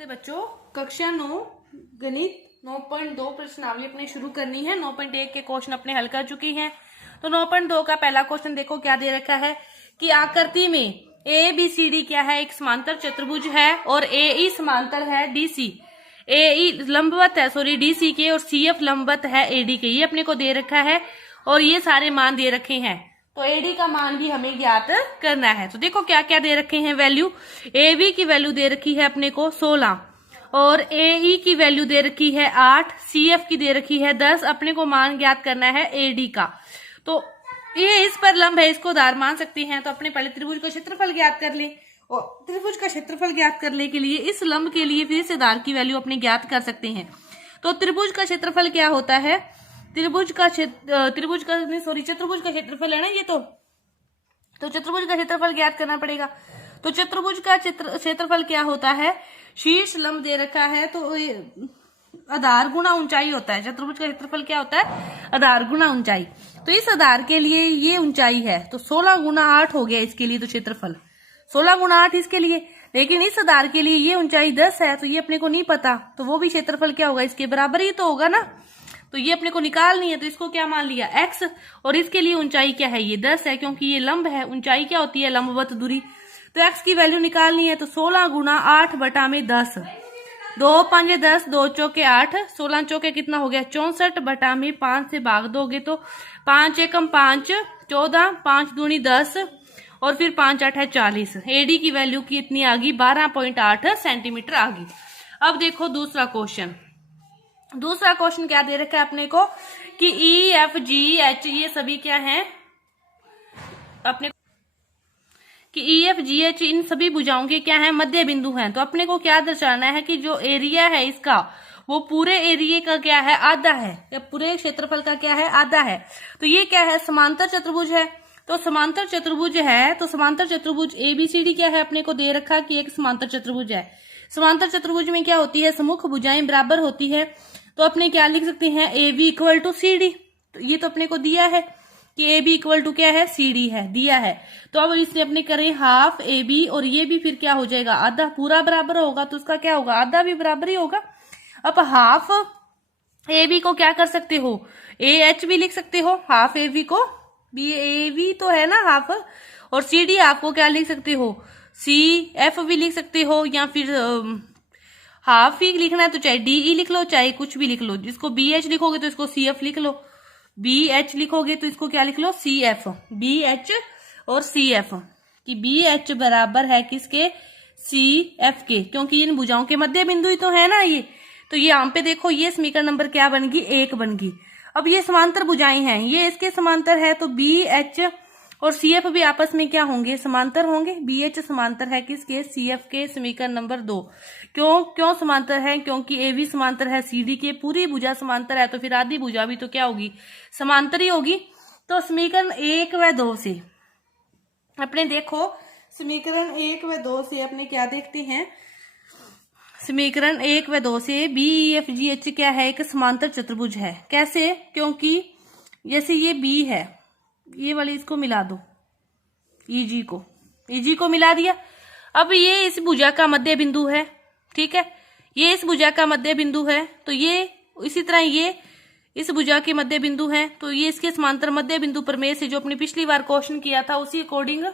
नमस्ते बच्चों, कक्षा 9 गणित 9.2 प्रश्नावली अपने शुरू करनी है। 9.1 के क्वेश्चन अपने हल कर चुकी हैं। तो 9.2 का पहला क्वेश्चन देखो क्या दे रखा है कि आकृति में ए बी सी डी क्या है, एक समांतर चतुर्भुज है और ए ई समांतर है डी सी, ए ई लंबवत है सॉरी डी सी के और सी एफ लंबवत है ए डी के। ये अपने को दे रखा है और ये सारे मान दे रखे हैं। तो एडी का मान भी हमें ज्ञात करना है। तो देखो क्या क्या दे रखे हैं वैल्यू। ए बी की वैल्यू दे रखी है अपने को 16 और ए ई की वैल्यू दे रखी है 8, सी एफ की दे रखी है 10। अपने को मान ज्ञात करना है ए डी का। तो ये इस पर लंब है, इसको आधार मान सकते हैं। तो अपने पहले त्रिभुज का क्षेत्रफल ज्ञात कर ले और त्रिभुज का क्षेत्रफल ज्ञात करने के लिए इस लंब के लिए फिर इस आधार की वैल्यू अपने ज्ञात कर सकते हैं। तो त्रिभुज का क्षेत्रफल क्या होता है, चतुर्भुज का क्षेत्रफल है ना ये। तो चतुर्भुज का क्षेत्रफल ज्ञात करना पड़ेगा। तो चतुर्भुज का क्षेत्रफल क्या होता है, शीर्ष लंब दे रखा है तो आधार गुणा ऊंचाई होता है। चतुर्भुज का क्षेत्रफल क्या होता है, आधार गुणा ऊंचाई। तो इस आधार के लिए ये ऊंचाई है तो 16 गुना 8 हो गया इसके लिए। तो क्षेत्रफल 16 गुना 8 इसके लिए, लेकिन इस आधार के लिए ये ऊंचाई 10 है तो ये अपने को नहीं पता। तो वो भी क्षेत्रफल क्या होगा, इसके बराबर ही तो होगा ना। तो ये अपने को निकालनी है तो इसको क्या मान लिया x, और इसके लिए ऊंचाई क्या है, ये 10 है क्योंकि ये लंब है। ऊंचाई क्या होती है, लंबवत दूरी। तो x की वैल्यू निकालनी है तो 16 गुना 8 बटा में 10, 2 5 10, 2 चौके 8, 16 चौके कितना हो गया 64 बटा में 5 से भाग दोगे तो 5 एकम 5 14, 5 दूनी 10 और फिर 5 8 है 40। एडी की वैल्यू की इतनी आ गई 12.8 सेंटीमीटर आ गई। अब देखो दूसरा क्वेश्चन क्या दे रखा है अपने को कि ई एफ जी एच ये सभी क्या हैं अपने कि E F G H in सभी भुजाओं के क्या है, मध्य बिंदु हैं। तो अपने को क्या दर्शाना है कि जो एरिया है इसका वो पूरे एरिया का क्या है, आधा है, या पूरे क्षेत्रफल का क्या है, आधा है। तो ये क्या है, समांतर चतुर्भुज है। तो समांतर चतुर्भुज है तो समांतर चतुर्भुज एबीसीडी क्या है, अपने को दे रखा कि एक समांतर चतुर्भुज है। समांतर चतुर्भुज में क्या होती है, सम्मुख भुजाएं बराबर होती है। तो अपने क्या लिख सकते हैं, A B equal to C D. तो ये तो अपने को दिया है कि ए बी इक्वल टू क्या है, सी डी है, दिया है। तो अब इससे अपने करें हाफ ए बी और ये भी फिर क्या हो जाएगा, आधा। पूरा बराबर होगा तो उसका क्या होगा, आधा भी बराबर ही होगा। अब हाफ ए बी को क्या कर सकते हो, ए एच भी लिख सकते हो, हाफ ए बी को बी ए बी तो है ना हाफ, और सी डी आपको क्या लिख सकते हो, सी एफ भी लिख सकते हो, या फिर हाफ ही लिखना है तो चाहे डी ई लिख लो चाहे कुछ भी लिख लो। जिसको बी एच लिखोगे तो इसको सी एफ लिख लो, बी एच लिखोगे तो इसको क्या लिख लो, सी एफ। बी एच और सी एफ कि बी एच बराबर है किसके, सी एफ के, क्योंकि इन भुजाओं के मध्य बिंदु ही तो है ना ये। तो ये यहाँ पे देखो ये समीकरण नंबर क्या बन गई, 1 बन गई। अब ये समांतर भुजाएं हैं, ये इसके समांतर है तो बी एच और सी एफ भी आपस में क्या होंगे, समांतर होंगे। बी एच समांतर है किसके, सी एफ के। समीकरण नंबर 2 क्यों समांतर है, क्योंकि ए बी समांतर है सी डी के। पूरी भुजा समांतर है तो फिर आधी भुजा भी तो क्या होगी, समांतर ही होगी। तो समीकरण 1 व 2 से अपने देखो, समीकरण 1 व 2 से अपने क्या देखते हैं, समीकरण 1 व 2 से बी एफ जी एच क्या है, एक समांतर चतुर्भुज है। कैसे, क्योंकि जैसे ये बी है, ये वाली इसको मिला दो, ईजी को मिला दिया। अब ये इस भुजा का मध्य बिंदु है, ठीक है, ये इस भुजा का मध्य बिंदु है। तो ये इसी तरह ये इस भुजा के मध्य बिंदु है तो ये इसके समांतर मध्य बिंदु प्रमेय से जो अपने पिछली बार क्वेश्चन किया था उसी अकॉर्डिंग।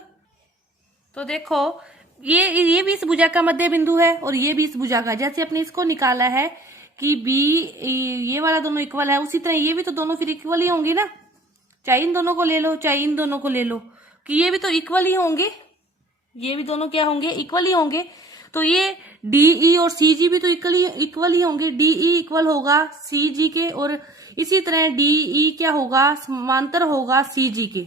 तो देखो ये भी इस भुजा का मध्य बिंदु है और ये भी इस भुजा का, जैसे अपने इसको निकाला है कि बी ये वाला दोनों इक्वल है, उसी तरह ये भी तो दोनों फिर इक्वल ही होंगे ना। चाहे इन दोनों को ले लो चाहे इन दोनों को ले लो कि ये भी तो इक्वल ही होंगे, ये भी दोनों क्या होंगे, इक्वल ही होंगे। तो ये डीई और सीजी भी तो इक्वल ही होंगे। डीई इक्वल होगा सीजी के और इसी तरह डीई क्या होगा, समांतर होगा सीजी के।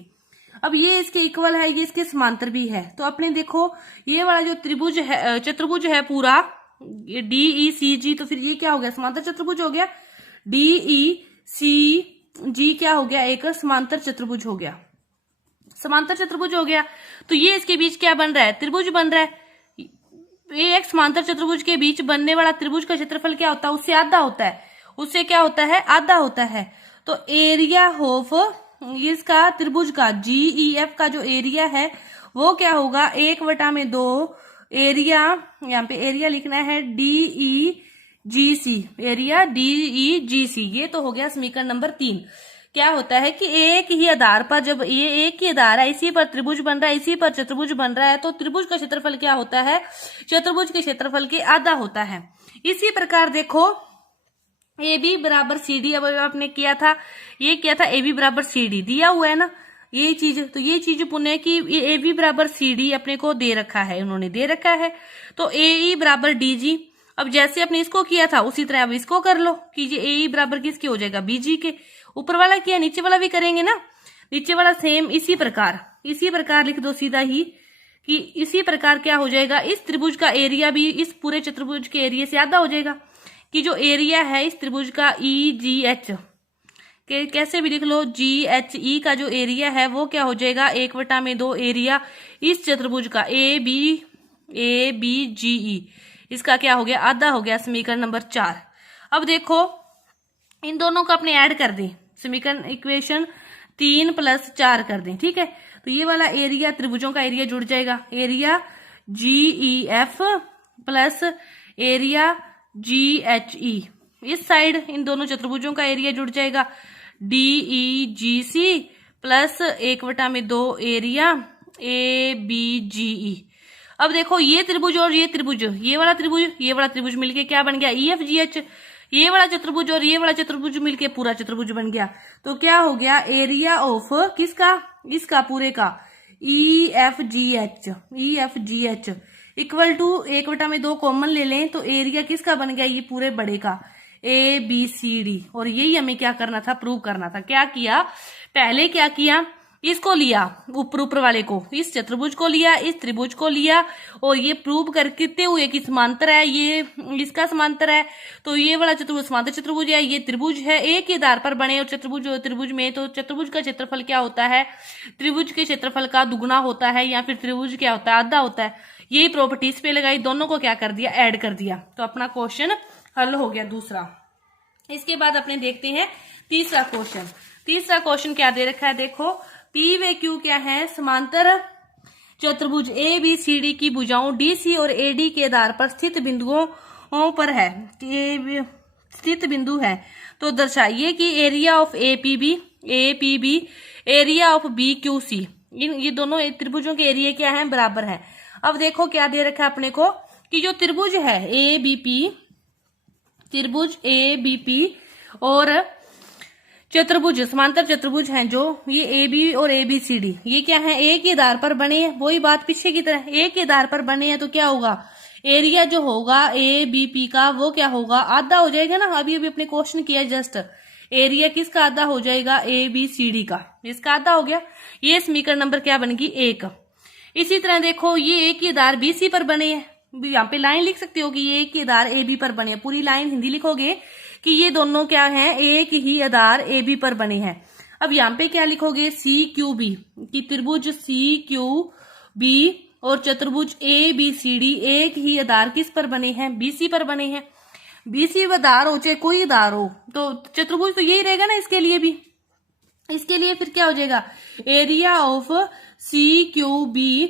अब ये इसके इक्वल है, ये इसके समांतर भी है। तो अपने देखो ये वाला जो त्रिभुज है, चतुर्भुज है पूरा डीई सी जी, तो फिर ये क्या हो गया, समांतर चतुर्भुज हो गया। डीई सी जी क्या हो गया, एक समांतर चतुर्भुज हो गया, समांतर चतुर्भुज हो गया। तो ये इसके बीच क्या बन रहा है, त्रिभुज बन रहा है। ये एक समांतर चतुर्भुज के बीच बनने वाला त्रिभुज का क्षेत्रफल क्या होता है, उससे आधा होता है, उससे क्या होता है, आधा होता है। तो एरिया ऑफ इसका त्रिभुज का GEF का जो एरिया है वो क्या होगा, 1/2 एरिया, यहाँ पे एरिया लिखना है DEGC, एरिया DEGC। ये तो हो गया समीकरण नंबर 3। क्या होता है कि एक ही आधार पर, जब ये एक ही आधार है, इसी पर त्रिभुज बन रहा है, इसी पर चतुर्भुज बन रहा है, तो त्रिभुज का क्षेत्रफल क्या होता है, चतुर्भुज के क्षेत्रफल के आधा होता है। इसी प्रकार देखो AB बराबर CD, अब आपने किया था, ये किया था AB बराबर CD, दिया हुआ है ना ये चीज, तो ये चीज पुण्य की AB बराबर CD अपने को दे रखा है, उन्होंने दे रखा है। तो AE बराबर DG, अब जैसे आपने इसको किया था उसी तरह अब इसको कर लो, कीजिए। AE बराबर किसके हो जाएगा, BG के। ऊपर वाला किया, नीचे वाला भी करेंगे ना, नीचे वाला सेम इसी प्रकार लिख दो सीधा ही, कि इसी प्रकार क्या हो जाएगा, इस त्रिभुज का एरिया भी इस पूरे चतुर्भुज के एरिया से आधा हो जाएगा, कि जो एरिया है इस त्रिभुज का EGH के, कैसे भी लिख लो, GHE का जो एरिया है वो क्या हो जाएगा, 1/2 एरिया इस चतुर्भुज का ABGE, इसका क्या हो गया, आधा हो गया, समीकरण नंबर 4। अब देखो इन दोनों को अपने ऐड कर दें, समीकरण इक्वेशन 3 + 4 कर दें, ठीक है। तो ये वाला एरिया, त्रिभुजों का एरिया जुड़ जाएगा, area GEF plus area GHE, इस साइड इन दोनों चतुर्भुजों का एरिया जुड़ जाएगा, DEGC प्लस 1/2 एरिया ABGE। अब देखो ये त्रिभुज और ये त्रिभुज, ये वाला त्रिभुज मिलके क्या बन गया, EFGH। ये वाला चतुर्भुज और ये वाला चतुर्भुज मिलके पूरा चतुर्भुज बन गया। तो क्या हो गया, एरिया ऑफ किसका, इसका पूरे का EFGH इक्वल टू 1/2 कॉमन ले लें, तो एरिया किसका बन गया, ये पूरे बड़े का ABCD। और यही हमें क्या करना था, प्रूव करना था। क्या किया, पहले क्या किया, इसको लिया, ऊपर वाले को, इस चतुर्भुज को लिया, इस त्रिभुज को लिया, और ये प्रूव करते हुए कि समांतर है, ये इसका समांतर है, तो ये वाला चतुर्भुज समांतर चतुर्भुज है, ये त्रिभुज है, एक ही आधार पर बने और त्रिभुज में, तो चतुर्भुज का क्षेत्रफल क्या होता है, त्रिभुज के क्षेत्रफल का दुगुना होता है, या फिर त्रिभुज क्या होता है, आधा होता है। यही प्रॉपर्टी इस पे लगाई, दोनों को क्या कर दिया, ऐड कर दिया, तो अपना क्वेश्चन हल हो गया दूसरा। इसके बाद अपने देखते हैं तीसरा क्वेश्चन। तीसरा क्वेश्चन क्या दे रखा है, देखो P व Q क्या है, समांतर चतुर्भुज ABCD की भुजाओं DC और AD के आधार पर स्थित बिंदुओं पर है, स्थित बिंदु है, तो दर्शाइए कि area of APB area of BQC, ये दोनों त्रिभुजों के एरिया क्या है, बराबर है। अब देखो क्या दे रखा है अपने को, कि जो त्रिभुज है ABP और चतुर्भुज, समांतर चतुर्भुज हैं जो ये AB और ABCD, ये क्या है, एक ही आधार पर बने हैं। वही बात पीछे की तरह, एक ही आधार पर बने हैं, तो क्या होगा, एरिया जो होगा ABP का वो क्या होगा, आधा हो जाएगा ना। अभी अपने क्वेश्चन किया जस्ट, एरिया किसका आधा हो जाएगा, ABCD का, इसका आधा हो गया। ये समीकरण नंबर क्या बनेगी, 1। इसी तरह देखो ये एक ही आधार BC पर बने हैं, यहाँ पे लाइन लिख सकते हो कि ये एक ही आधार AB पर बने हैं, पूरी लाइन हिंदी लिखोगे कि ये दोनों क्या हैं, एक ही आधार AB पर बने हैं। अब यहाँ पे क्या लिखोगे, CQB, कि त्रिभुज CQB और चतुर्भुज ABCD एक ही आधार किस पर बने हैं, BC पर बने हैं। BC आधार हो चाहे कोई आधार हो, तो चतुर्भुज तो यही रहेगा ना इसके लिए भी। इसके लिए फिर क्या हो जाएगा, area of CQB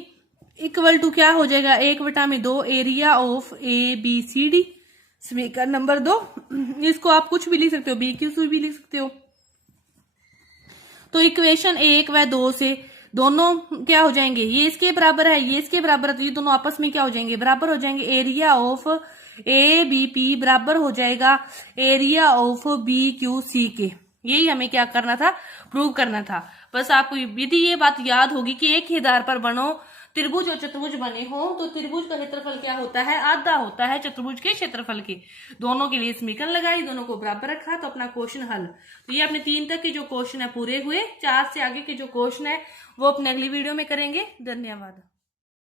equal to क्या हो जाएगा, 1/2 एरिया ऑफ ABCD, समीकरण नंबर 2। इसको आप कुछ भी लिख सकते हो, BQC भी लिख सकते हो। तो इक्वेशन 1 व 2 से दोनों क्या हो जाएंगे, ये इसके बराबर है, ये इसके बराबर है, तो ये दोनों आपस में क्या हो जाएंगे, बराबर हो जाएंगे। एरिया ऑफ ABP बराबर हो जाएगा एरिया ऑफ BQC के। यही हमें क्या करना था, प्रूव करना था। बस आपको यदि ये बात याद होगी कि एक ही आधार पर बनो, त्रिभुज और चतुर्भुज बने हो, तो त्रिभुज का क्षेत्रफल क्या होता है, आधा होता है चतुर्भुज के क्षेत्रफल के। दोनों के लिए समीकरण लगाई, दोनों को बराबर रखा, तो अपना क्वेश्चन हल। तो ये अपने 3 तक के जो क्वेश्चन है पूरे हुए। 4 से आगे के जो क्वेश्चन है वो अपने अगली वीडियो में करेंगे। धन्यवाद।